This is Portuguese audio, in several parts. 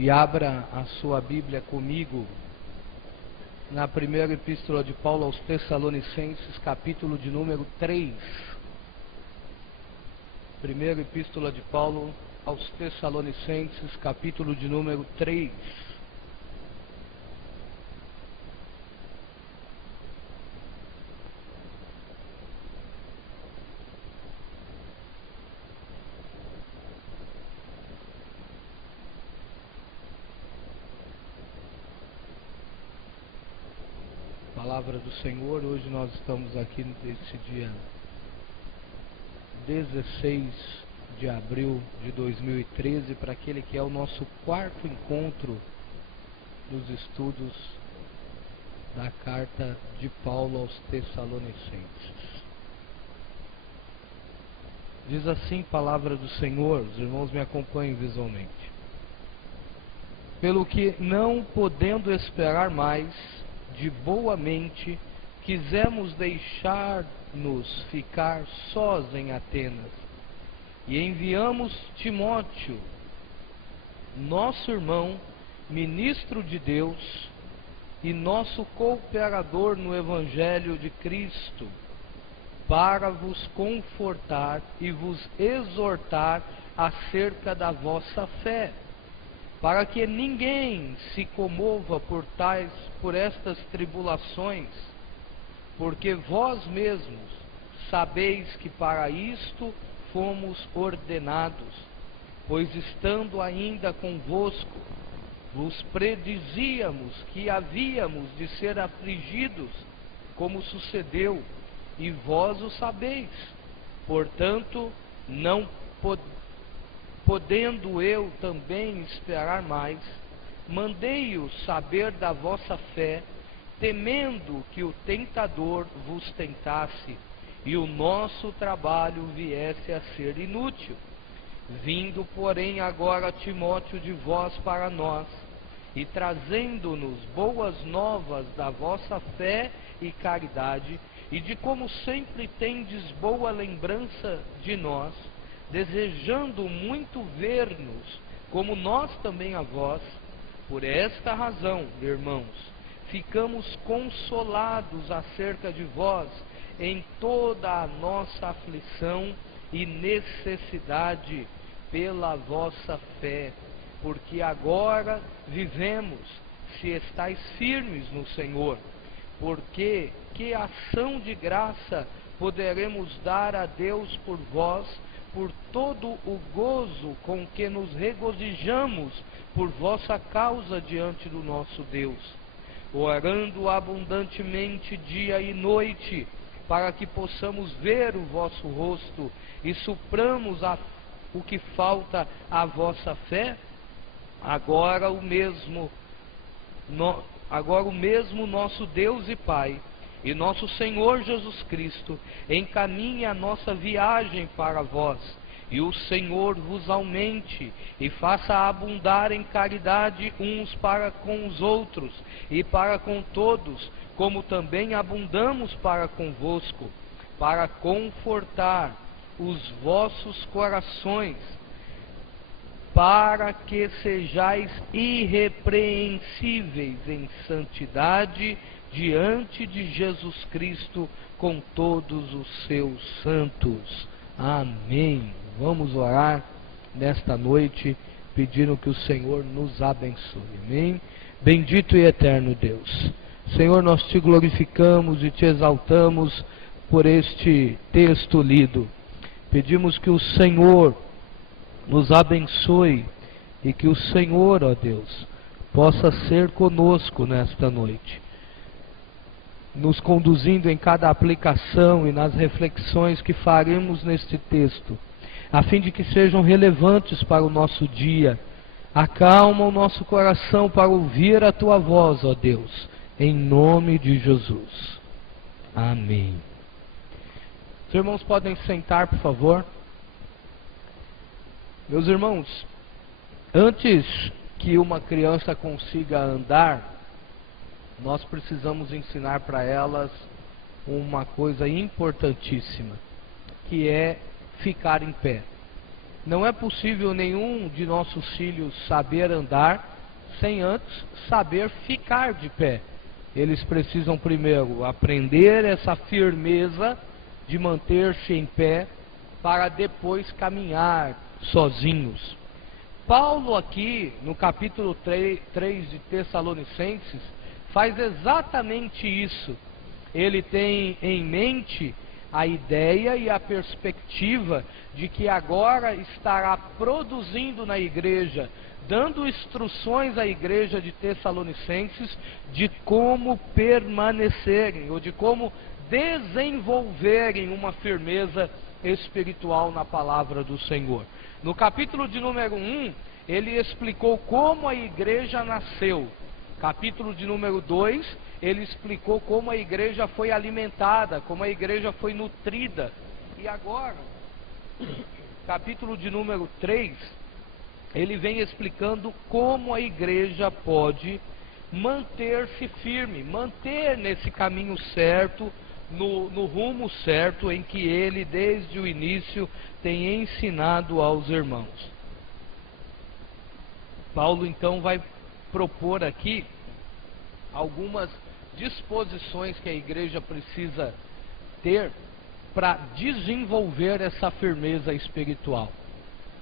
E abra a sua Bíblia comigo na primeira epístola de Paulo aos Tessalonicenses, capítulo de número 3. Primeira epístola de Paulo aos Tessalonicenses, capítulo de número 3. Palavra do Senhor. Hoje nós estamos aqui nesse dia 16 de abril de 2013, para aquele que é o nosso quarto encontro dos estudos da carta de Paulo aos Tessalonicenses. Diz assim palavra do Senhor, os irmãos me acompanhem visualmente. Pelo que, não podendo esperar mais, de boa mente, quisemos deixar-nos ficar sós em Atenas, e enviamos Timóteo, nosso irmão, ministro de Deus e nosso cooperador no Evangelho de Cristo, para vos confortar e vos exortar acerca da vossa fé, para que ninguém se comova por estas tribulações, porque vós mesmos sabeis que para isto fomos ordenados, pois estando ainda convosco, vos predizíamos que havíamos de ser afligidos, como sucedeu, e vós o sabeis. Portanto, não podendo eu também esperar mais, mandei-os saber da vossa fé, temendo que o tentador vos tentasse, e o nosso trabalho viesse a ser inútil. Vindo, porém, agora Timóteo de vós para nós, e trazendo-nos boas novas da vossa fé e caridade, e de como sempre tendes boa lembrança de nós, desejando muito ver-nos, como nós também a vós. Por esta razão, irmãos, ficamos consolados acerca de vós em toda a nossa aflição e necessidade pela vossa fé, porque agora vivemos, se estáis firmes no Senhor. Porque que ação de graça poderemos dar a Deus por vós, por todo o gozo com que nos regozijamos por vossa causa diante do nosso Deus, orando abundantemente dia e noite, para que possamos ver o vosso rosto e supramos o que falta à vossa fé? Agora o mesmo nosso Deus e Pai, e nosso Senhor Jesus Cristo, encaminhe a nossa viagem para vós, e o Senhor vos aumente, e faça abundar em caridade uns para com os outros, e para com todos, como também abundamos para convosco, para confortar os vossos corações, para que sejais irrepreensíveis em santidade diante de Jesus Cristo com todos os seus santos. Amém. Vamos orar nesta noite, pedindo que o Senhor nos abençoe. Amém. Bendito e eterno Deus, Senhor, nós te glorificamos e te exaltamos por este texto lido. Pedimos que o Senhor nos abençoe e que o Senhor, ó Deus, possa ser conosco nesta noite, nos conduzindo em cada aplicação e nas reflexões que faremos neste texto, a fim de que sejam relevantes para o nosso dia. Acalma o nosso coração para ouvir a tua voz, ó Deus, em nome de Jesus. Amém. Os irmãos podem sentar, por favor. Meus irmãos, antes que uma criança consiga andar, nós precisamos ensinar para elas uma coisa importantíssima, que é ficar em pé. não é possível nenhum de nossos filhos saber andar sem antes saber ficar de pé. Eles precisam primeiro aprender essa firmeza de manter-se em pé para depois caminhar sozinhos. Paulo aqui, no capítulo 3 de Tessalonicenses, faz exatamente isso. Ele tem em mente a ideia e a perspectiva de que agora estará produzindo na igreja, dando instruções à igreja de Tessalonicenses de como permanecerem, ou de como desenvolverem uma firmeza espiritual na palavra do Senhor. No capítulo de número 1, ele explicou como a igreja nasceu. Capítulo de número 2, ele explicou como a igreja foi alimentada, como a igreja foi nutrida. E agora, capítulo de número 3, ele vem explicando como a igreja pode manter-se firme, manter nesse caminho certo, no rumo certo em que ele, desde o início, tem ensinado aos irmãos. Paulo então vai propor aqui algumas disposições que a igreja precisa ter para desenvolver essa firmeza espiritual.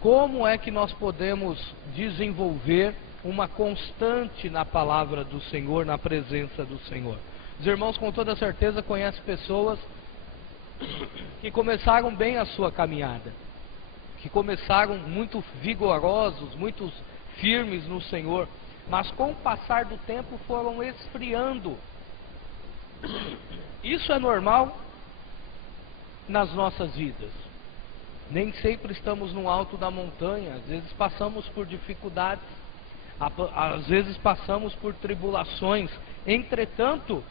Como é que nós podemos desenvolver uma constante na palavra do Senhor, na presença do Senhor? Os irmãos com toda certeza conhecem pessoas que começaram bem a sua caminhada, que começaram muito vigorosos, muito firmes no Senhor, mas com o passar do tempo foram esfriando. Isso é normal nas nossas vidas. Nem sempre estamos no alto da montanha, às vezes passamos por dificuldades, às vezes passamos por tribulações. Entretanto,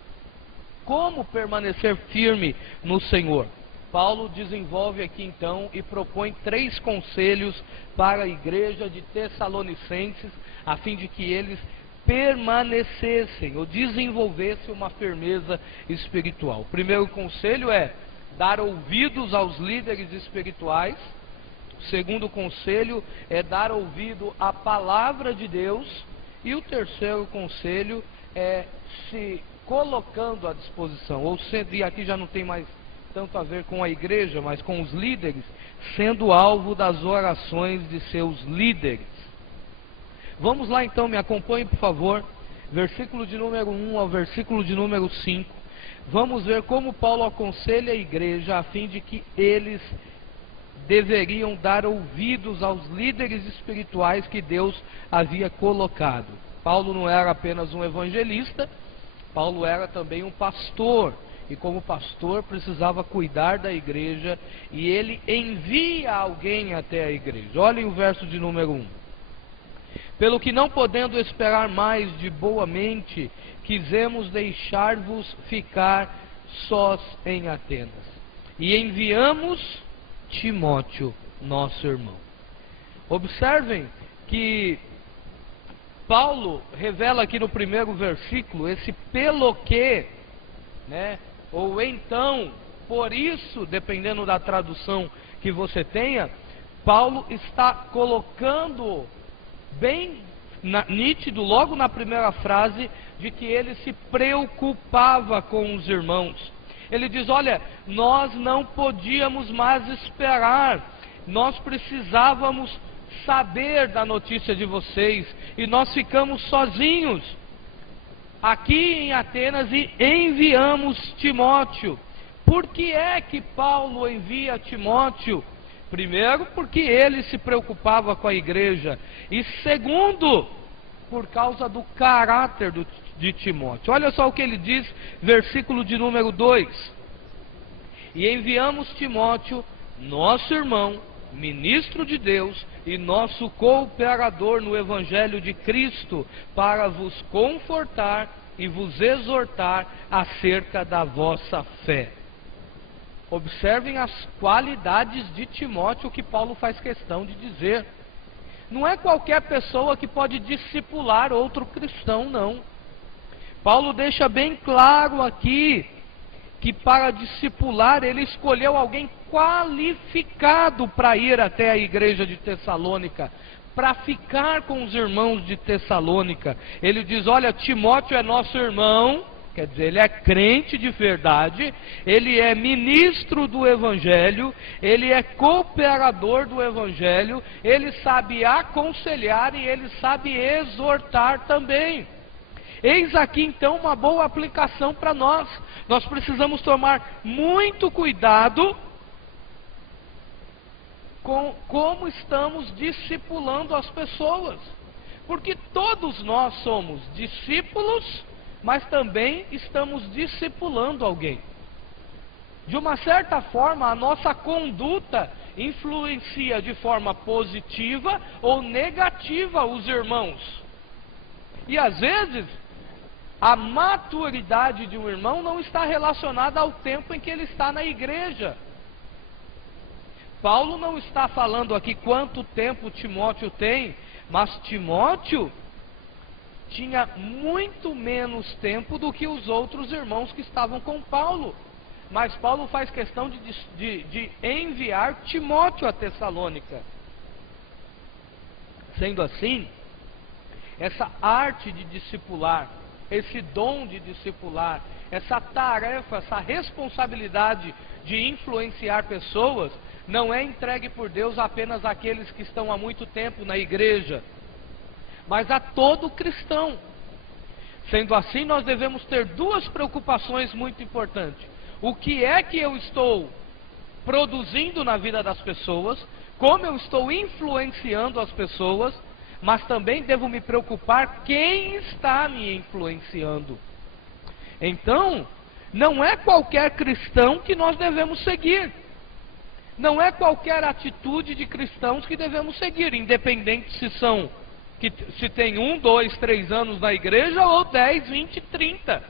como permanecer firme no Senhor? Paulo desenvolve aqui então e propõe 3 conselhos para a igreja de Tessalonicenses, a fim de que eles permanecessem ou desenvolvessem uma firmeza espiritual. O primeiro conselho é dar ouvidos aos líderes espirituais. O segundo conselho é dar ouvido à palavra de Deus. E o terceiro conselho é se colocando à disposição, ou sendo, e aqui já não tem mais tanto a ver com a igreja, mas com os líderes, sendo alvo das orações de seus líderes. Vamos lá então, me acompanhe por favor, versículo de número 1 ao versículo de número 5. Vamos ver como Paulo aconselha a igreja a fim de que eles deveriam dar ouvidos aos líderes espirituais que Deus havia colocado. Paulo não era apenas um evangelista, Paulo era também um pastor, e como pastor precisava cuidar da igreja, e ele envia alguém até a igreja. Olhem o verso de número 1. Pelo que não podendo esperar mais de boa mente, quisemos deixar-vos ficar sós em Atenas. E enviamos Timóteo, nosso irmão. Observem que Paulo revela aqui no primeiro versículo esse pelo que, né? Ou então, por isso, dependendo da tradução que você tenha, Paulo está colocando bem nítido, logo na primeira frase, de que ele se preocupava com os irmãos. Ele diz: olha, nós não podíamos mais esperar, nós precisávamos saber da notícia de vocês, e nós ficamos sozinhos aqui em Atenas e enviamos Timóteo. Por que é que Paulo envia Timóteo? Primeiro, porque ele se preocupava com a igreja, e segundo, por causa do caráter de Timóteo. Olha só o que ele diz, versículo de número 2: e enviamos Timóteo, nosso irmão, ministro de Deus e nosso cooperador no Evangelho de Cristo, para vos confortar e vos exortar acerca da vossa fé. Observem as qualidades de Timóteo que Paulo faz questão de dizer. Não é qualquer pessoa que pode discipular outro cristão, não. Paulo deixa bem claro aqui que para discipular ele escolheu alguém qualificado para ir até a igreja de Tessalônica, para ficar com os irmãos de Tessalônica. Ele diz: olha, Timóteo é nosso irmão, quer dizer, ele é crente de verdade, ele é ministro do Evangelho, ele é cooperador do Evangelho, ele sabe aconselhar e ele sabe exortar também. Eis aqui então uma boa aplicação para nós. Nós precisamos tomar muito cuidado com como estamos discipulando as pessoas, porque todos nós somos discípulos, mas também estamos discipulando alguém. De uma certa forma, a nossa conduta influencia de forma positiva ou negativa os irmãos. E às vezes, a maturidade de um irmão não está relacionada ao tempo em que ele está na igreja. Paulo não está falando aqui quanto tempo Timóteo tem, mas Timóteo tinha muito menos tempo do que os outros irmãos que estavam com Paulo. Mas Paulo faz questão de enviar Timóteo a Tessalônica. Sendo assim, essa arte de discipular, esse dom de discipular, essa tarefa, essa responsabilidade de influenciar pessoas, não é entregue por Deus apenas àqueles que estão há muito tempo na igreja, mas a todo cristão. Sendo assim, nós devemos ter duas preocupações muito importantes. O que é que eu estou produzindo na vida das pessoas, como eu estou influenciando as pessoas, mas também devo me preocupar quem está me influenciando. Então, não é qualquer cristão que nós devemos seguir. Não é qualquer atitude de cristãos que devemos seguir, independente se tem 1, 2, 3 anos na igreja ou 10, 20, 30.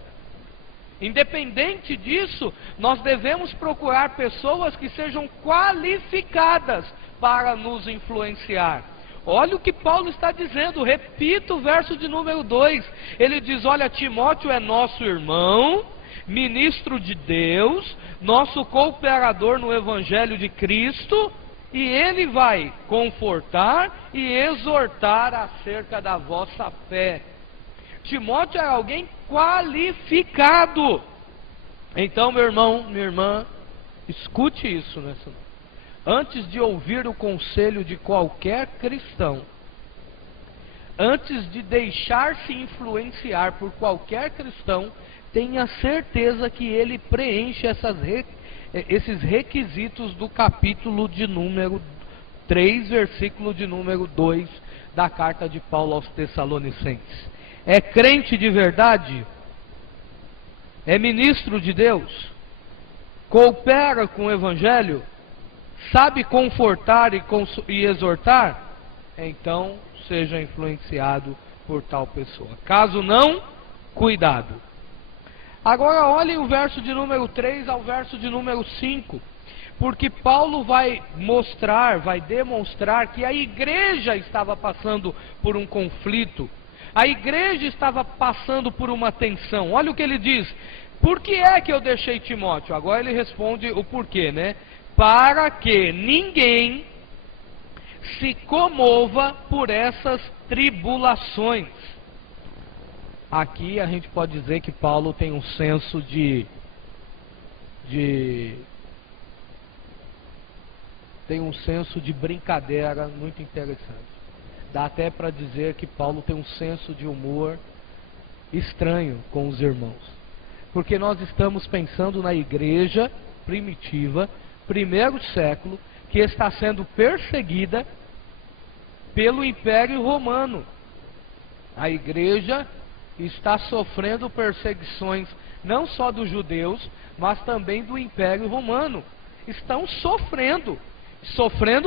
Independente disso, nós devemos procurar pessoas que sejam qualificadas para nos influenciar. Olha o que Paulo está dizendo, repito o verso de número 2. Ele diz: olha, Timóteo é nosso irmão, ministro de Deus, nosso cooperador no Evangelho de Cristo, e ele vai confortar e exortar acerca da vossa fé. Timóteo é alguém qualificado. Então, meu irmão, minha irmã, escute isso nessa noite. Antes de ouvir o conselho de qualquer cristão, antes de deixar-se influenciar por qualquer cristão, tenha certeza que ele preenche esses requisitos do capítulo de número 3, versículo de número 2 da carta de Paulo aos Tessalonicenses. É crente de verdade? É ministro de Deus? Coopera com o Evangelho? Sabe confortar e exortar? Então, seja influenciado por tal pessoa. Caso não, cuidado. Agora olhem o verso de número 3 ao verso de número 5. Porque Paulo vai demonstrar que a igreja estava passando por um conflito. A igreja estava passando por uma tensão. Olha o que ele diz: por que é que eu deixei Timóteo? Agora ele responde o porquê, né? Para que ninguém se comova por essas tribulações. Aqui a gente pode dizer que Paulo tem um senso tem um senso de brincadeira muito interessante. Dá até para dizer que Paulo tem um senso de humor estranho com os irmãos. Porque nós estamos pensando na igreja primitiva, primeiro século, que está sendo perseguida pelo Império Romano. A igreja está sofrendo perseguições não só dos judeus, mas também do Império Romano. Estão sofrendo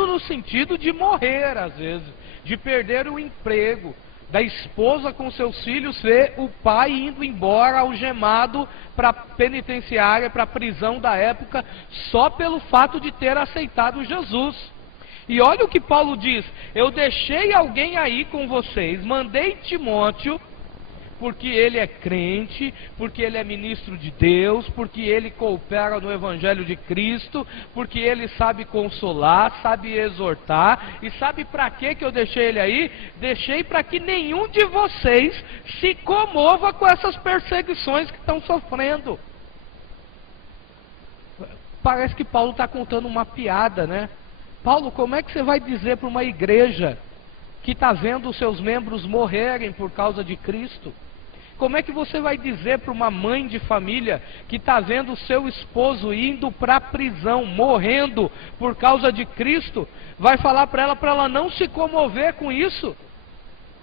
no sentido de morrer às vezes, de perder o emprego, da esposa com seus filhos ver o pai indo embora algemado para a penitenciária, para a prisão da época, só pelo fato de ter aceitado Jesus. E olha o que Paulo diz: eu deixei alguém aí com vocês, mandei Timóteo porque ele é crente, porque ele é ministro de Deus, porque ele coopera no Evangelho de Cristo, porque ele sabe consolar, sabe exortar. E sabe para que eu deixei ele aí? Deixei para que nenhum de vocês se comova com essas perseguições que estão sofrendo. Parece que Paulo está contando uma piada, né? Paulo, como é que você vai dizer para uma igreja que está vendo os seus membros morrerem por causa de Cristo? Como é que você vai dizer para uma mãe de família que está vendo o seu esposo indo para a prisão, morrendo por causa de Cristo? Vai falar para ela não se comover com isso?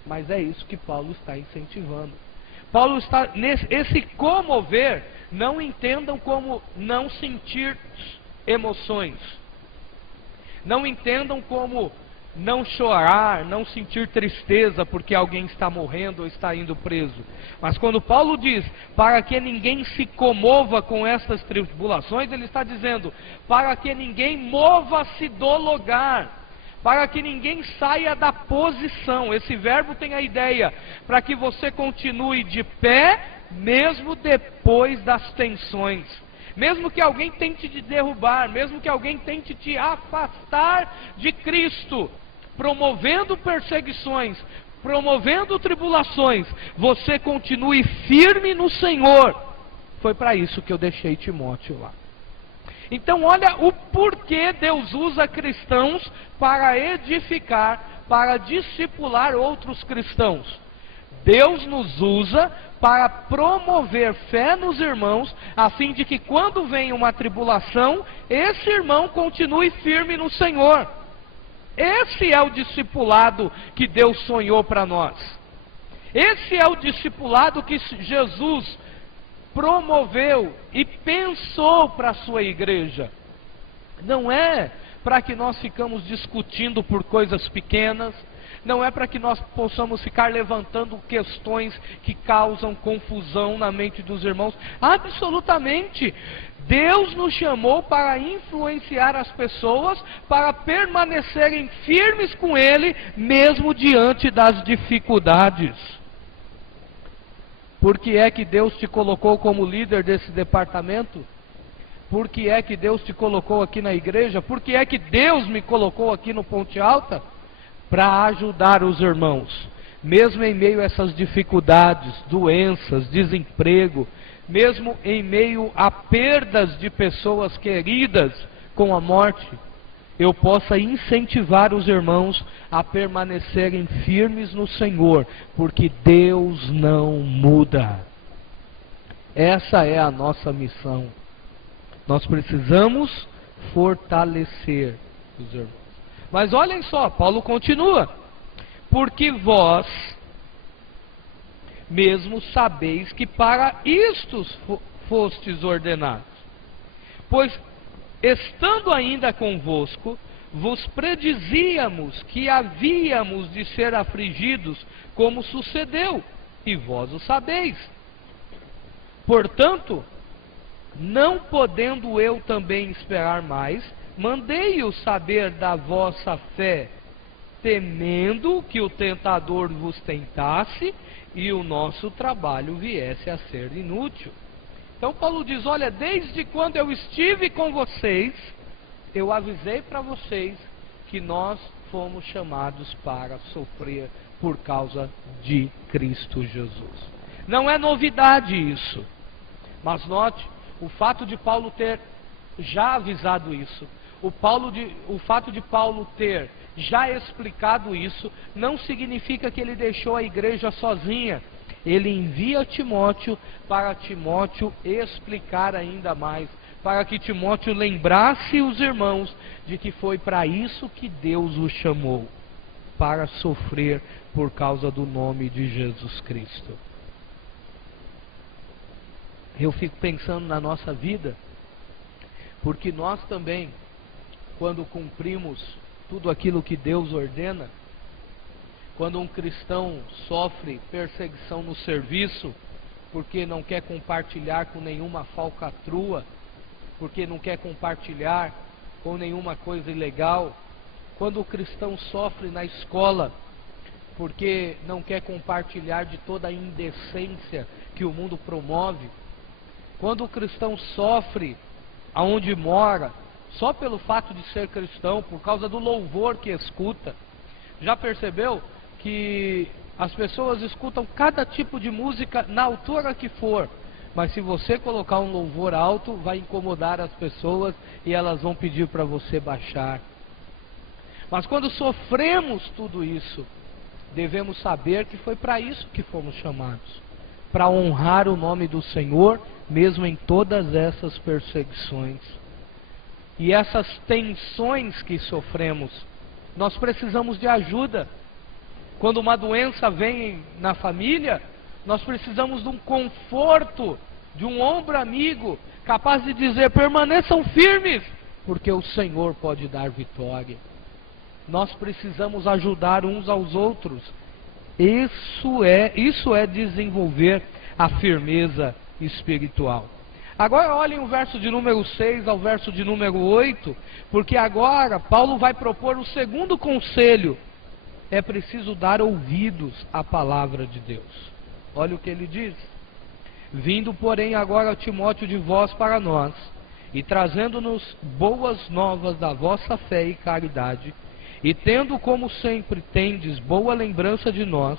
Mas é isso que Paulo está incentivando. Paulo está esse comover, não entendam como não sentir emoções. Não entendam como não chorar, não sentir tristeza porque alguém está morrendo ou está indo preso. Mas quando Paulo diz, para que ninguém se comova com estas tribulações, ele está dizendo, para que ninguém mova-se do lugar, para que ninguém saia da posição. Esse verbo tem a ideia, para que você continue de pé, mesmo depois das tensões. Mesmo que alguém tente te derrubar, mesmo que alguém tente te afastar de Cristo, promovendo perseguições, promovendo tribulações, você continue firme no Senhor. Foi para isso que eu deixei Timóteo lá. Então olha o porquê Deus usa cristãos para edificar, para discipular outros cristãos. Deus nos usa para promover fé nos irmãos, a fim de que quando vem uma tribulação, esse irmão continue firme no Senhor. Esse é o discipulado que Deus sonhou para nós. Esse é o discipulado que Jesus promoveu e pensou para a sua igreja. Não é para que nós ficamos discutindo por coisas pequenas, não é para que nós possamos ficar levantando questões que causam confusão na mente dos irmãos. Absolutamente. Deus nos chamou para influenciar as pessoas, para permanecerem firmes com Ele, mesmo diante das dificuldades. Por que é que Deus te colocou como líder desse departamento? Por que é que Deus te colocou aqui na igreja? Por que é que Deus me colocou aqui no Ponte Alta? Para ajudar os irmãos, mesmo em meio a essas dificuldades, doenças, desemprego, mesmo em meio a perdas de pessoas queridas com a morte, eu possa incentivar os irmãos a permanecerem firmes no Senhor, porque Deus não muda. Essa é a nossa missão. Nós precisamos fortalecer os irmãos. Mas olhem só, Paulo continua, porque vós mesmo sabeis que para isto fostes ordenados. Pois, estando ainda convosco, vos predizíamos que havíamos de ser afligidos, como sucedeu, e vós o sabeis. Portanto, não podendo eu também esperar mais, mandei-os saber da vossa fé, temendo que o tentador vos tentasse e o nosso trabalho viesse a ser inútil. Então Paulo diz, olha, desde quando eu estive com vocês, eu avisei para vocês que nós fomos chamados para sofrer por causa de Cristo Jesus. Não é novidade isso, mas note, o fato de Paulo ter já avisado isso, o fato de Paulo ter já explicado isso, não significa que ele deixou a igreja sozinha. Ele envia Timóteo para Timóteo explicar ainda mais, para que Timóteo lembrasse os irmãos de que foi para isso que Deus os chamou, para sofrer por causa do nome de Jesus Cristo. Eu fico pensando na nossa vida, porque nós também, quando cumprimos tudo aquilo que Deus ordena, quando um cristão sofre perseguição no serviço, porque não quer compartilhar com nenhuma falcatrua, porque não quer compartilhar com nenhuma coisa ilegal, quando o cristão sofre na escola, porque não quer compartilhar de toda a indecência que o mundo promove. Quando o cristão sofre aonde mora, só pelo fato de ser cristão, por causa do louvor que escuta, já percebeu que as pessoas escutam cada tipo de música na altura que for, mas se você colocar um louvor alto, vai incomodar as pessoas e elas vão pedir para você baixar. Mas quando sofremos tudo isso, devemos saber que foi para isso que fomos chamados, para honrar o nome do Senhor, mesmo em todas essas perseguições. E essas tensões que sofremos, nós precisamos de ajuda. Quando uma doença vem na família, nós precisamos de um conforto, de um ombro amigo, capaz de dizer: permaneçam firmes, porque o Senhor pode dar vitória. Nós precisamos ajudar uns aos outros. Isso é desenvolver a firmeza espiritual. Agora olhem o verso de número 6 ao verso de número 8, porque agora Paulo vai propor o segundo conselho. É preciso dar ouvidos à palavra de Deus. Olha o que ele diz: vindo, porém, agora Timóteo de vós para nós, e trazendo-nos boas novas da vossa fé e caridade, e tendo, como sempre tendes, boa lembrança de nós,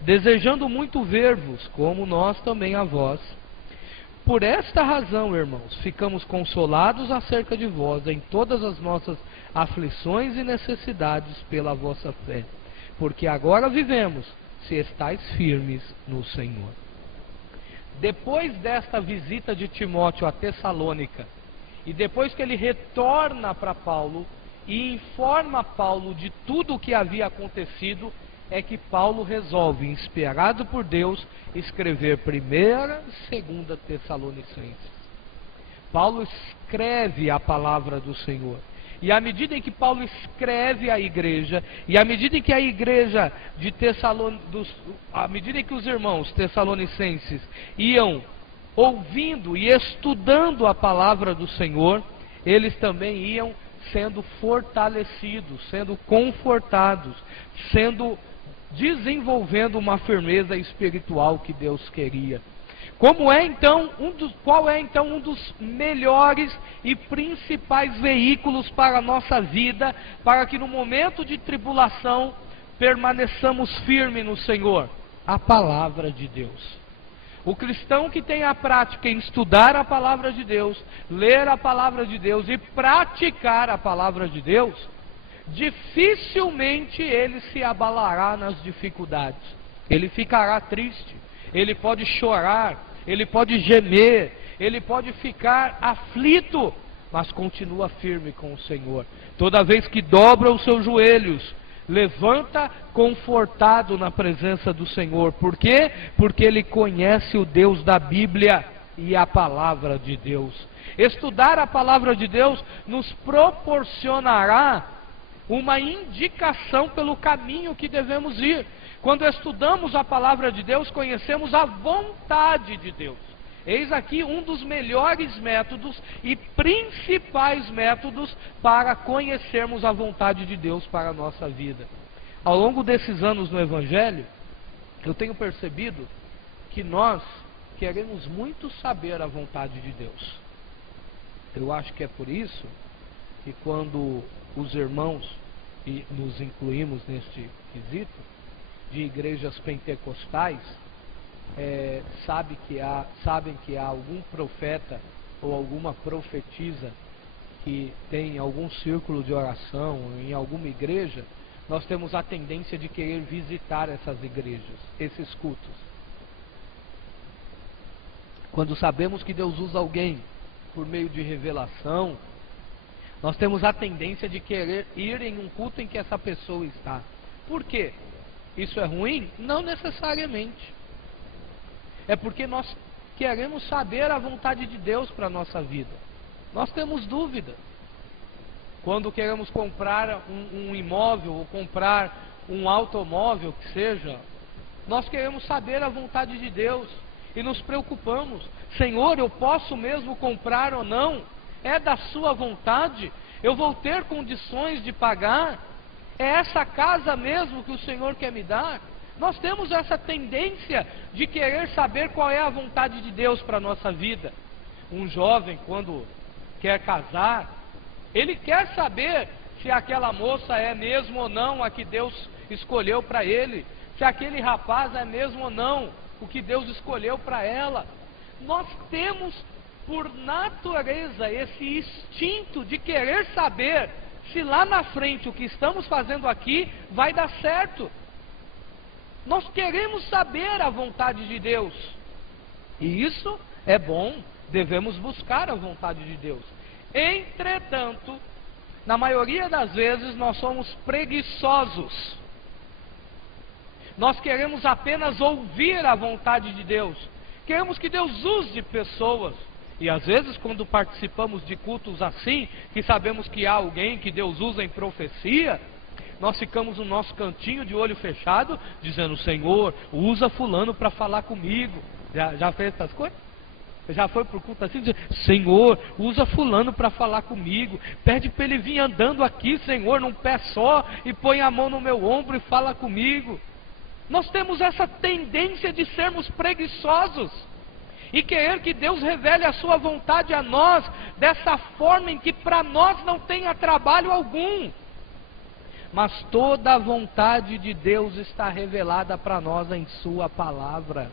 desejando muito ver-vos, como nós também a vós. Por esta razão, irmãos, ficamos consolados acerca de vós em todas as nossas aflições e necessidades pela vossa fé, porque agora vivemos, se estáis firmes no Senhor. Depois desta visita de Timóteo a Tessalônica, e depois que ele retorna para Paulo e informa Paulo de tudo o que havia acontecido, é que Paulo resolve, inspirado por Deus, escrever 1ª e 2ª Tessalonicenses. Paulo escreve a palavra do Senhor. E à medida em que Paulo escreve à igreja, e à medida em que a igreja de à medida em que os irmãos tessalonicenses iam ouvindo e estudando a palavra do Senhor, eles também iam sendo fortalecidos, sendo confortados, desenvolvendo uma firmeza espiritual que Deus queria. Qual é então um dos melhores e principais veículos para a nossa vida, para que no momento de tribulação permaneçamos firmes no Senhor? A palavra de Deus. O cristão que tem a prática em estudar a palavra de Deus, ler a palavra de Deus e praticar a palavra de Deus, dificilmente ele se abalará nas dificuldades. Ele ficará triste, ele pode chorar, ele pode gemer, ele pode ficar aflito, mas continua firme com o Senhor. Toda vez que dobra os seus joelhos, levanta confortado na presença do Senhor. Por quê? Porque ele conhece o Deus da Bíblia e a palavra de Deus. Estudar a palavra de Deus nos proporcionará uma indicação pelo caminho que devemos ir. Quando estudamos a palavra de Deus, conhecemos a vontade de Deus. Eis aqui um dos melhores métodos e principais métodos para conhecermos a vontade de Deus para a nossa vida. Ao longo desses anos no Evangelho, eu tenho percebido que nós queremos muito saber a vontade de Deus. Eu acho que é por isso que quando os irmãos, e nos incluímos neste quesito, de igrejas pentecostais, sabem que há algum profeta ou alguma profetisa que tem algum círculo de oração em alguma igreja, nós temos a tendência de querer visitar essas igrejas, esses cultos. Quando sabemos que Deus usa alguém por meio de revelação, nós temos a tendência de querer ir em um culto em que essa pessoa está. Por quê? Isso é ruim? Não necessariamente. É porque nós queremos saber a vontade de Deus para a nossa vida. Nós temos dúvida. Quando queremos comprar um imóvel ou comprar um automóvel, que seja, nós queremos saber a vontade de Deus e nos preocupamos. Senhor, eu posso mesmo comprar ou não? É da sua vontade? Eu vou ter condições de pagar? É essa casa mesmo que o Senhor quer me dar? Nós temos essa tendência de querer saber qual é a vontade de Deus para a nossa vida. Um jovem, quando quer casar, ele quer saber se aquela moça é mesmo ou não a que Deus escolheu para ele, se aquele rapaz é mesmo ou não o que Deus escolheu para ela. Nós temos por natureza esse instinto de querer saber se lá na frente o que estamos fazendo aqui vai dar certo. Nós queremos saber a vontade de Deus, e isso é bom, devemos buscar a vontade de Deus. Entretanto, na maioria das vezes nós somos preguiçosos. Nós queremos apenas ouvir a vontade de Deus. Queremos que Deus use pessoas. E às vezes quando participamos de cultos assim, que sabemos que há alguém que Deus usa em profecia, nós ficamos no nosso cantinho de olho fechado, dizendo: Senhor, usa fulano para falar comigo. Já fez essas coisas? Já foi para o culto assim, dizendo: Senhor, usa fulano para falar comigo. Pede para ele vir andando aqui, Senhor, num pé só, e põe a mão no meu ombro e fala comigo. Nós temos essa tendência de sermos preguiçosos e querer que Deus revele a sua vontade a nós dessa forma em que para nós não tenha trabalho algum. Mas toda a vontade de Deus está revelada para nós em sua palavra.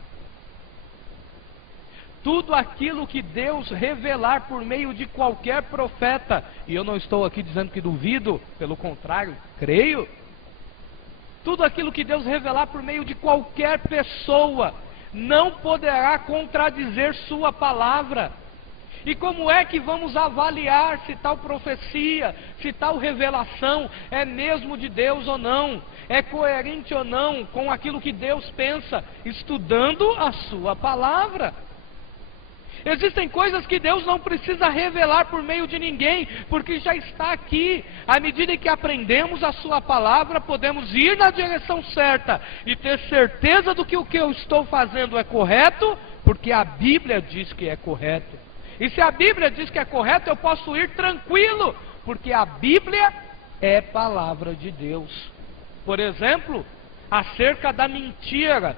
Tudo aquilo que Deus revelar por meio de qualquer profeta, e eu não estou aqui dizendo que duvido, pelo contrário, creio. Tudo aquilo que Deus revelar por meio de qualquer pessoa não poderá contradizer sua palavra. E como é que vamos avaliar se tal profecia, se tal revelação é mesmo de Deus ou não? É coerente ou não com aquilo que Deus pensa? Estudando a sua palavra. Existem coisas que Deus não precisa revelar por meio de ninguém, porque já está aqui. À medida que aprendemos a sua palavra, podemos ir na direção certa e ter certeza do que o que eu estou fazendo é correto, porque a Bíblia diz que é correto. E se a Bíblia diz que é correto, eu posso ir tranquilo, porque a Bíblia é palavra de Deus. Por exemplo, acerca da mentira.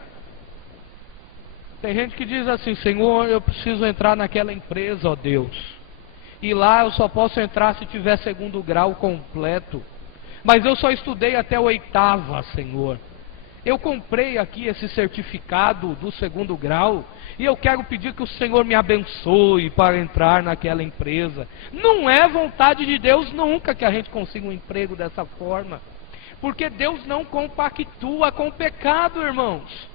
Tem gente que diz assim: Senhor, eu preciso entrar naquela empresa, ó Deus, e lá eu só posso entrar se tiver 2º grau completo, mas eu só estudei até 8ª, Senhor. Eu comprei aqui esse certificado do 2º grau, e eu quero pedir que o Senhor me abençoe para entrar naquela empresa. Não é vontade de Deus nunca que a gente consiga um emprego dessa forma, porque Deus não compactua com o pecado, irmãos.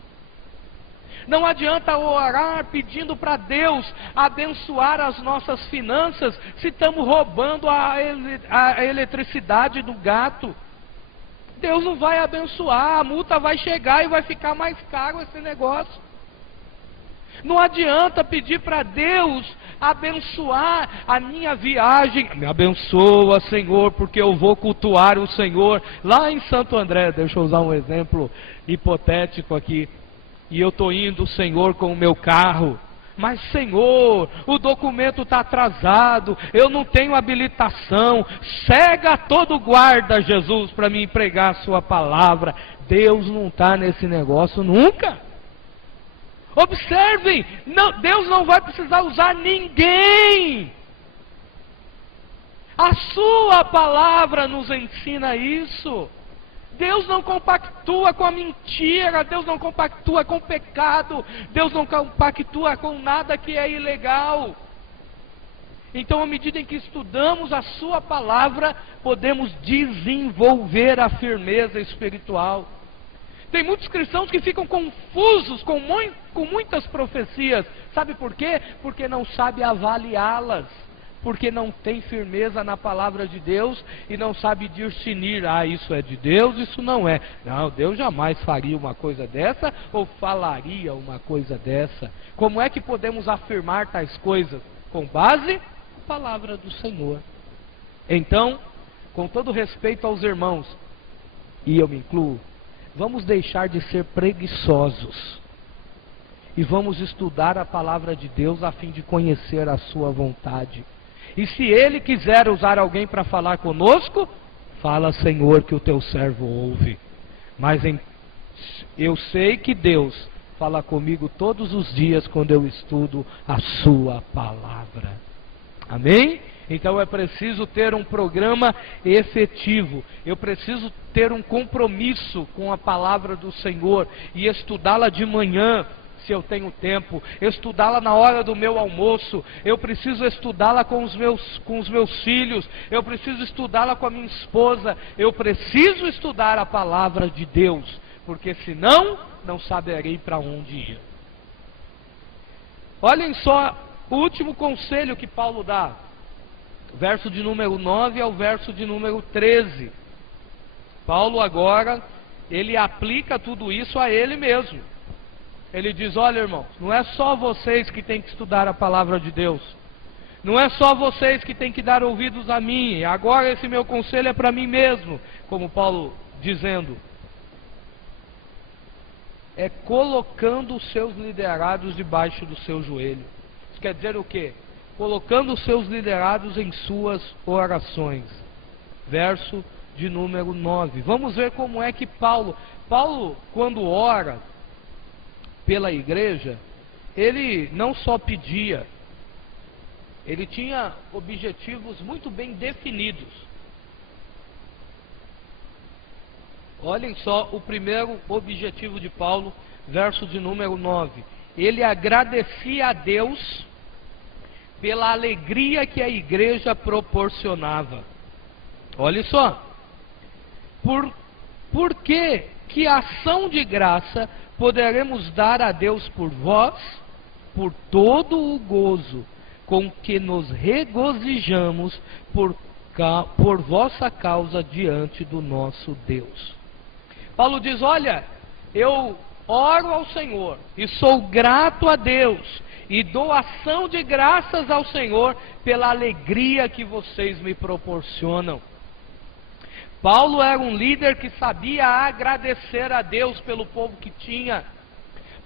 Não adianta orar pedindo para Deus abençoar as nossas finanças se estamos roubando a eletricidade do gato. Deus não vai abençoar, a multa vai chegar e vai ficar mais caro esse negócio. Não adianta pedir para Deus abençoar a minha viagem. Me abençoa, Senhor, porque eu vou cultuar o Senhor lá em Santo André. Deixa eu usar um exemplo hipotético aqui. E eu estou indo, Senhor, com o meu carro. Mas, Senhor, o documento está atrasado, eu não tenho habilitação. Cega todo guarda, Jesus, para me pregar a sua palavra. Deus não está nesse negócio nunca. Observem, Deus não vai precisar usar ninguém. A sua palavra nos ensina isso. Deus não compactua com a mentira, Deus não compactua com o pecado, Deus não compactua com nada que é ilegal. Então, à medida em que estudamos a sua palavra, podemos desenvolver a firmeza espiritual. Tem muitos cristãos que ficam confusos com muitas profecias. Sabe por quê? Porque não sabe avaliá-las. Porque não tem firmeza na palavra de Deus e não sabe discernir: ah, isso é de Deus, isso não é. Não, Deus jamais faria uma coisa dessa ou falaria uma coisa dessa. Como é que podemos afirmar tais coisas? Com base na palavra do Senhor. Então, com todo respeito aos irmãos, e eu me incluo, vamos deixar de ser preguiçosos e vamos estudar a palavra de Deus a fim de conhecer a sua vontade. E se Ele quiser usar alguém para falar conosco, Fala, Senhor, que o teu servo ouve. Mas eu sei que Deus fala comigo todos os dias quando eu estudo a sua palavra. Amém? Então é preciso ter um programa efetivo. Eu preciso ter um compromisso com a palavra do Senhor e estudá-la de manhã, se eu tenho tempo, estudá-la na hora do meu almoço, eu preciso estudá-la com os meus filhos, eu preciso estudá-la com a minha esposa, eu preciso estudar a palavra de Deus, porque senão não saberei para onde ir. Olhem só o último conselho que Paulo dá, verso de número 9 ao verso de número 13. Paulo agora, ele aplica tudo isso a ele mesmo. Ele diz: olha, irmãos, não é só vocês que têm que estudar a palavra de Deus. Não é só vocês que têm que dar ouvidos a mim. Agora esse meu conselho é para mim mesmo. Como Paulo dizendo. É colocando os seus liderados debaixo do seu joelho. Isso quer dizer o quê? Colocando os seus liderados em suas orações. Verso de número 9. Vamos ver como é que Paulo, quando ora pela igreja, ele não só pedia, ele tinha objetivos muito bem definidos. Olhem só o primeiro objetivo de Paulo, verso de número 9. Ele agradecia a Deus pela alegria que a igreja proporcionava. Olha só. Por que ação de graça poderemos dar a Deus por vós, por todo o gozo com que nos regozijamos por vossa causa diante do nosso Deus. Paulo diz: olha, eu oro ao Senhor e sou grato a Deus e dou ação de graças ao Senhor pela alegria que vocês me proporcionam. Paulo era um líder que sabia agradecer a Deus pelo povo que tinha.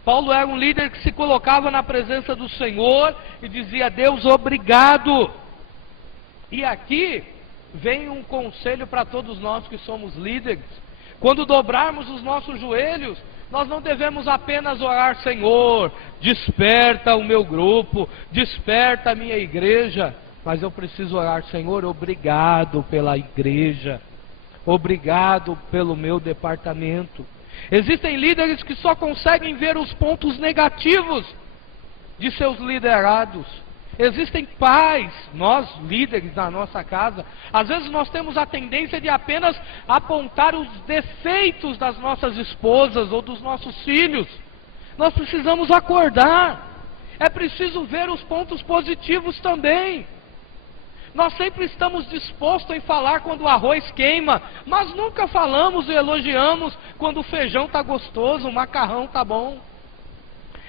Paulo era um líder que se colocava na presença do Senhor e dizia: Deus, obrigado. E aqui vem um conselho para todos nós que somos líderes. Quando dobrarmos os nossos joelhos, nós não devemos apenas orar: Senhor, desperta o meu grupo, desperta a minha igreja. Mas eu preciso orar: Senhor, obrigado pela igreja. Obrigado pelo meu departamento. Existem líderes que só conseguem ver os pontos negativos de seus liderados. Existem pais, nós líderes da nossa casa, às vezes nós temos a tendência de apenas apontar os defeitos das nossas esposas ou dos nossos filhos. Nós precisamos acordar. É preciso ver os pontos positivos também. Nós sempre estamos dispostos em falar quando o arroz queima, mas nunca falamos e elogiamos quando o feijão está gostoso, o macarrão está bom.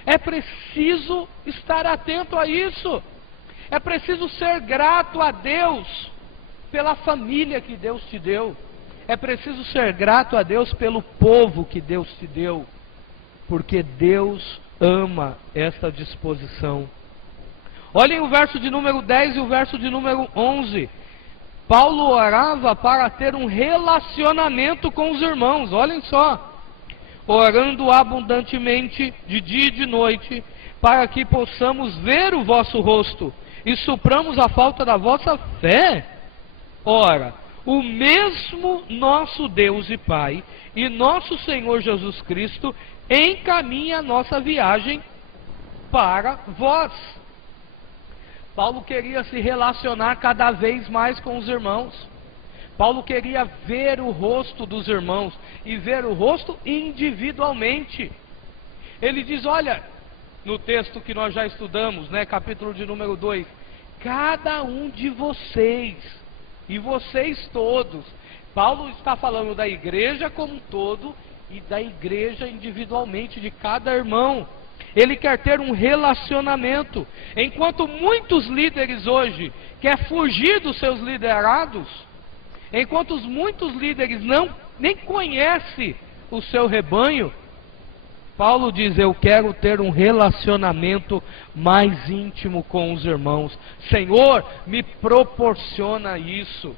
É preciso estar atento a isso. É preciso ser grato a Deus pela família que Deus te deu. É preciso ser grato a Deus pelo povo que Deus te deu. Porque Deus ama esta disposição. Olhem o verso de número 10 e o verso de número 11. Paulo orava para ter um relacionamento com os irmãos. Olhem só. Orando abundantemente de dia e de noite, para que possamos ver o vosso rosto e supramos a falta da vossa fé. Ora, o mesmo nosso Deus e Pai e nosso Senhor Jesus Cristo encaminha a nossa viagem para vós. Paulo queria se relacionar cada vez mais com os irmãos. Paulo queria ver o rosto dos irmãos e ver o rosto individualmente. Ele diz: olha, no texto que nós já estudamos, capítulo de número 2, cada um de vocês, e vocês todos. Paulo está falando da igreja como um todo e da igreja individualmente, de cada irmão. Ele quer ter um relacionamento. Enquanto muitos líderes hoje querem fugir dos seus liderados, enquanto muitos líderes nem conhecem o seu rebanho, Paulo diz: eu quero ter um relacionamento mais íntimo com os irmãos. Senhor, me proporciona isso.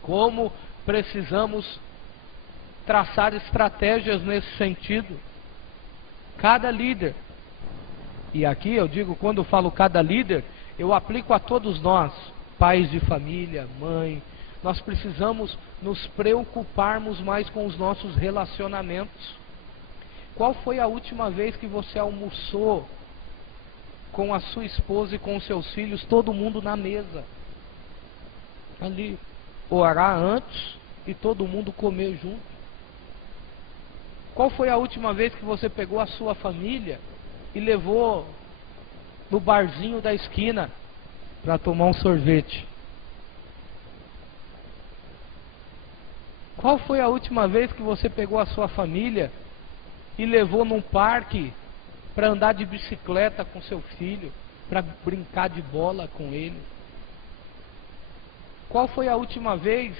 Como precisamos traçar estratégias nesse sentido. Cada líder, e aqui eu digo, quando eu falo cada líder, eu aplico a todos nós, pais de família, mãe. Nós precisamos nos preocuparmos mais com os nossos relacionamentos. Qual foi a última vez que você almoçou com a sua esposa e com os seus filhos, todo mundo na mesa? Ali, orar antes e todo mundo comer junto. Qual foi a última vez que você pegou a sua família e levou no barzinho da esquina para tomar um sorvete? Qual foi a última vez que você pegou a sua família e levou num parque para andar de bicicleta com seu filho, para brincar de bola com ele? Qual foi a última vez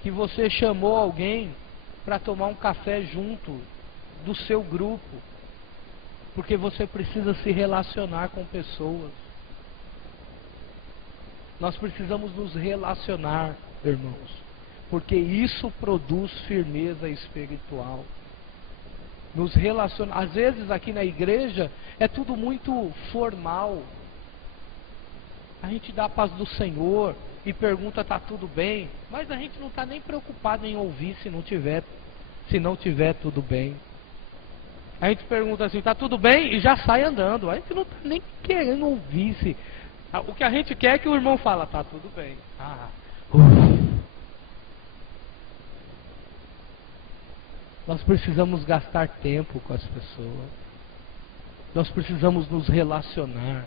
que você chamou alguém para tomar um café junto do seu grupo? Porque você precisa se relacionar com pessoas. Nós precisamos nos relacionar, irmãos, porque isso produz firmeza espiritual. Nos relacionar. Às vezes aqui na igreja é tudo muito formal. A gente dá a paz do Senhor e pergunta, está tudo bem? Mas a gente não está nem preocupado em ouvir se não tiver tudo bem. A gente pergunta assim, está tudo bem? E já sai andando. A gente não está nem querendo ouvir se... O que a gente quer é que o irmão fala, está tudo bem. Nós precisamos gastar tempo com as pessoas. Nós precisamos nos relacionar.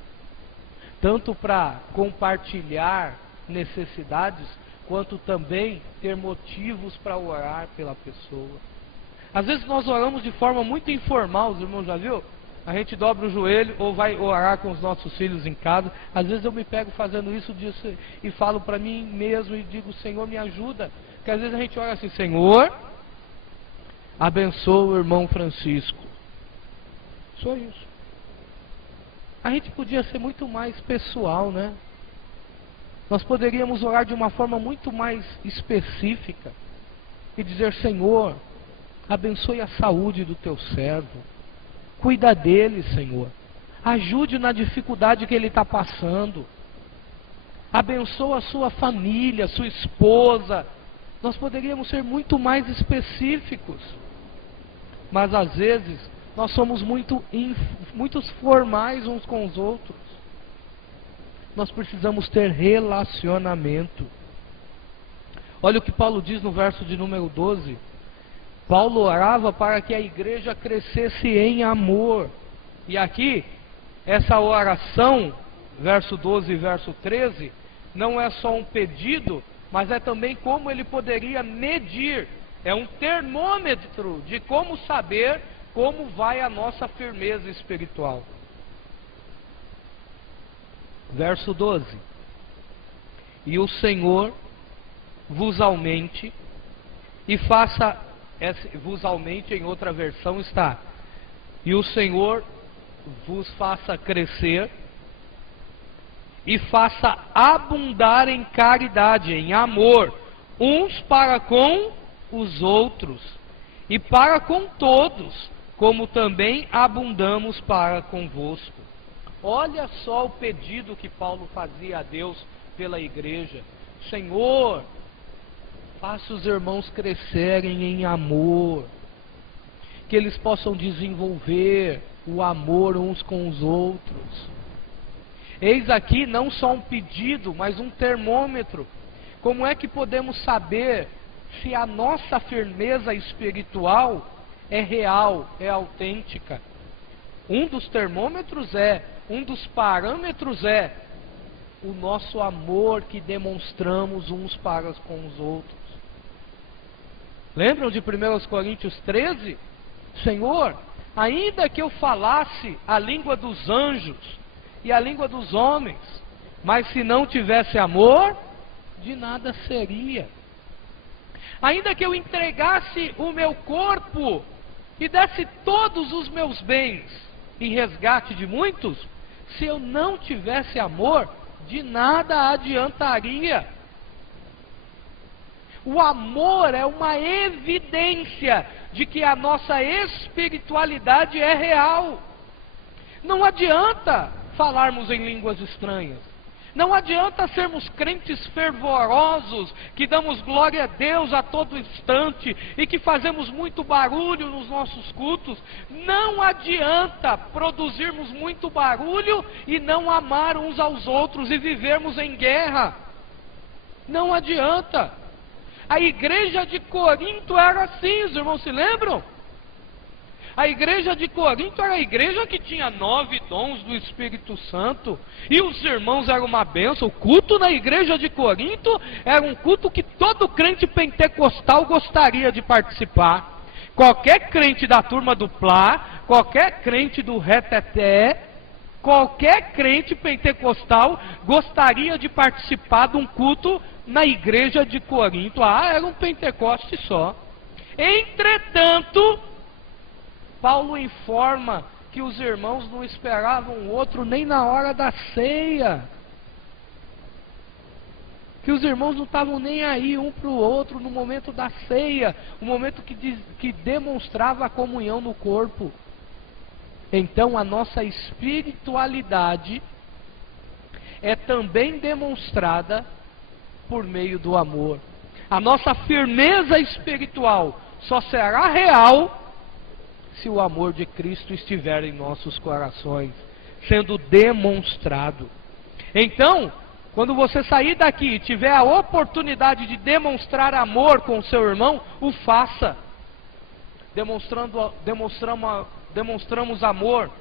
Tanto para compartilhar necessidades, quanto também ter motivos para orar pela pessoa. Às vezes nós oramos de forma muito informal, os irmãos já viu? A gente dobra o joelho ou vai orar com os nossos filhos em casa. Às vezes eu me pego fazendo isso e falo para mim mesmo e digo, Senhor, me ajuda. Porque às vezes a gente ora assim, Senhor, abençoa o irmão Francisco. Só isso. A gente podia ser muito mais pessoal, né? Nós poderíamos orar de uma forma muito mais específica e dizer, Senhor, abençoe a saúde do teu servo. Cuida dele, Senhor. Ajude na dificuldade que ele está passando. Abençoa a sua família, sua esposa. Nós poderíamos ser muito mais específicos. Mas às vezes nós somos muito formais uns com os outros. Nós precisamos ter relacionamento. Olha o que Paulo diz no verso de número 12. Paulo orava para que a igreja crescesse em amor. E aqui, essa oração, verso 12 e verso 13, não é só um pedido, mas é também como ele poderia medir. É um termômetro de como saber como vai a nossa firmeza espiritual. Verso 12. E o Senhor vos aumente e faça, vos aumente em outra versão está, e o Senhor vos faça crescer e faça abundar em caridade, em amor, uns para com os outros e para com todos, como também abundamos para convosco. Olha só o pedido que Paulo fazia a Deus pela igreja. Senhor, faça os irmãos crescerem em amor, que eles possam desenvolver o amor uns com os outros. Eis aqui não só um pedido, mas um termômetro. Como é que podemos saber se a nossa firmeza espiritual é real, é autêntica? Um dos termômetros um dos parâmetros é o nosso amor que demonstramos uns para com os outros. Lembram de 1 Coríntios 13? Senhor, ainda que eu falasse a língua dos anjos e a língua dos homens, mas se não tivesse amor, de nada seria. Ainda que eu entregasse o meu corpo e desse todos os meus bens em resgate de muitos, se eu não tivesse amor, de nada adiantaria. O amor é uma evidência de que a nossa espiritualidade é real. Não adianta falarmos em línguas estranhas. Não adianta sermos crentes fervorosos, que damos glória a Deus a todo instante e que fazemos muito barulho nos nossos cultos. Não adianta produzirmos muito barulho e não amar uns aos outros e vivermos em guerra. Não adianta. A igreja de Corinto era assim, os irmãos se lembram? A igreja de Corinto era a igreja que tinha 9 dons do Espírito Santo. E os irmãos eram uma bênção. O culto na igreja de Corinto era um culto que todo crente pentecostal gostaria de participar. Qualquer crente da turma do Plá, qualquer crente do Reteté, qualquer crente pentecostal gostaria de participar de um culto na igreja de Corinto. Era um Pentecoste só. Entretanto, Paulo informa que os irmãos não esperavam o outro nem na hora da ceia. Que os irmãos não estavam nem aí um para o outro no momento da ceia, o momento que demonstrava a comunhão no corpo. Então a nossa espiritualidade é também demonstrada por meio do amor. A nossa firmeza espiritual só será real se o amor de Cristo estiver em nossos corações, sendo demonstrado. Então, quando você sair daqui e tiver a oportunidade de demonstrar amor com o seu irmão, o faça. Demonstramos amor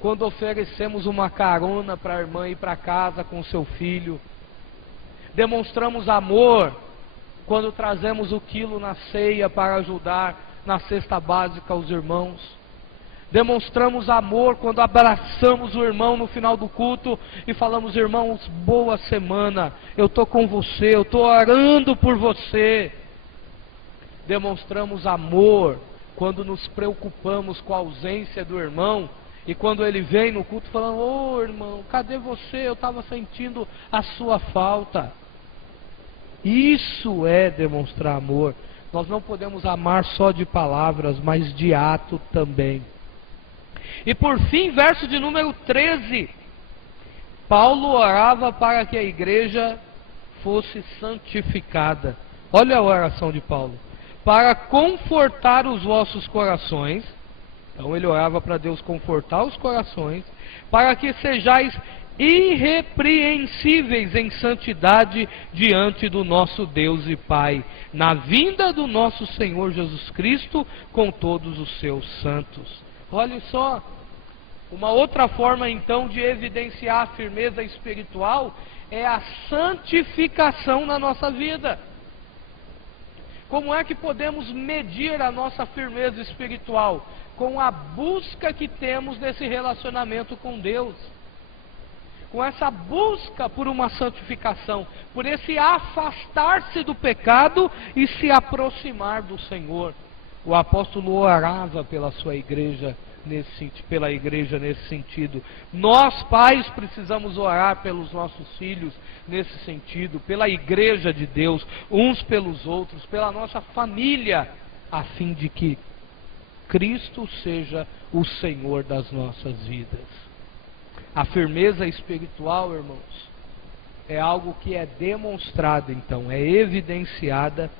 quando oferecemos uma carona para a irmã ir para casa com o seu filho. Demonstramos amor quando trazemos o quilo na ceia para ajudar na cesta básica aos irmãos. Demonstramos amor quando abraçamos o irmão no final do culto e falamos: irmãos, boa semana, eu estou com você, eu estou orando por você. Demonstramos amor quando nos preocupamos com a ausência do irmão e quando ele vem no culto falando: ô irmão, cadê você? Eu estava sentindo a sua falta. Isso é demonstrar amor. Nós não podemos amar só de palavras, mas de ato também. E por fim, verso de número 13. Paulo orava para que a igreja fosse santificada. Olha a oração de Paulo. Para confortar os vossos corações. Então ele orava para Deus confortar os corações. Para que sejais irrepreensíveis em santidade diante do nosso Deus e Pai, na vinda do nosso Senhor Jesus Cristo com todos os seus santos. Olha só, uma outra forma então de evidenciar a firmeza espiritual é a santificação na nossa vida. Como é que podemos medir a nossa firmeza espiritual? Com a busca que temos desse relacionamento com Deus. Com essa busca por uma santificação, por esse afastar-se do pecado e se aproximar do Senhor. O apóstolo orava pela sua igreja pela igreja nesse sentido. Nós, pais, precisamos orar pelos nossos filhos nesse sentido, pela igreja de Deus, uns pelos outros, pela nossa família, a fim de que Cristo seja o Senhor das nossas vidas. A firmeza espiritual, irmãos, é algo que é demonstrada, então, é evidenciada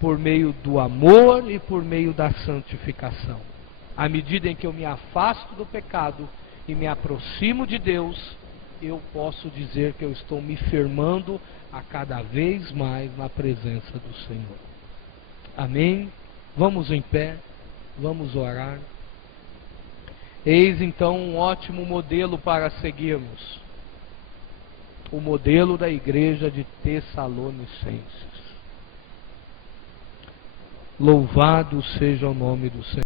por meio do amor e por meio da santificação. À medida em que eu me afasto do pecado e me aproximo de Deus, eu posso dizer que eu estou me firmando a cada vez mais na presença do Senhor. Amém? Vamos em pé, vamos orar. Eis então um ótimo modelo para seguirmos. O modelo da igreja de Tessalonicenses. Louvado seja o nome do Senhor.